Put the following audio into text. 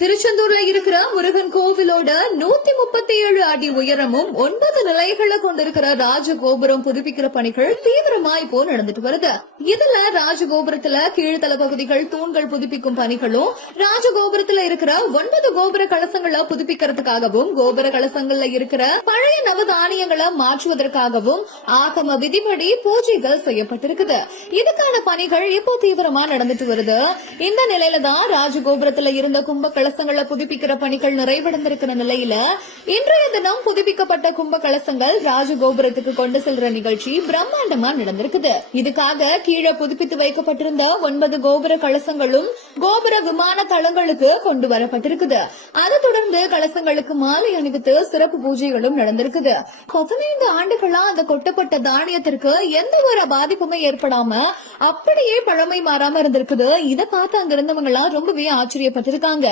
திருச்செந்தூர்ல இருக்கிற முருகன் கோவிலோட 137 அடி உயரமும் 9 நிலைகளை கொண்டிருக்கிற ராஜகோபுரம் புதுப்பிக்கிற பணிகள் தீவிரமா இப்போ நடந்துட்டு வருது. இதுல ராஜகோபுரத்துல கீழ்த்தள பகுதிகள் தூண்கள் புதுப்பிக்கும் பணிகளும், ராஜகோபுரத்துல இருக்கிற 9 கோபுர கலசங்களை புதுப்பிக்கிறதுக்காகவும், கோபுர கலசங்கள்ல இருக்கிற பழைய நவதானியங்களை மாற்றுவதற்காகவும் ஆகம விதிப்படி பூஜைகள் செய்யப்பட்டிருக்குது. இதுக்கான பணிகள் இப்போ தீவிரமா நடந்துட்டு வருது. இந்த நிலையில தான் ராஜகோபுரத்துல இருந்த கும்ப கலசங்களை புதுப்பிக்கிற பணிகள் நிறைவடைந்திருக்கிற நிலையில இன்றைய தினம் புதுப்பிக்கப்பட்ட கும்ப கலசங்கள் ராஜகோபுரத்துக்கு கொண்டு செல்ற நிகழ்ச்சி பிரம்மாண்டமா நடந்திருக்குது. இதுக்காக கீழே புதுப்பித்து வைக்கப்பட்டிருந்த 9 கோபுர கலசங்களும் கோபுர விமான தளங்களுக்கு கொண்டு வரப்பட்டிருக்குது. அதை தொடர்ந்து கலசங்களுக்கு மாலை அணிவித்து சிறப்பு பூஜைகளும் நடந்திருக்குது. 15 ஆண்டுகளா அந்த கொட்டப்பட்ட தானியத்திற்கு எந்த ஒரு பாதிப்புமே ஏற்படாம அப்படியே பழமை மாறாம இருந்திருக்குது. இதை பார்த்து அங்க இருந்தவங்க எல்லாம் ரொம்பவே ஆச்சரியப்பட்டிருக்காங்க.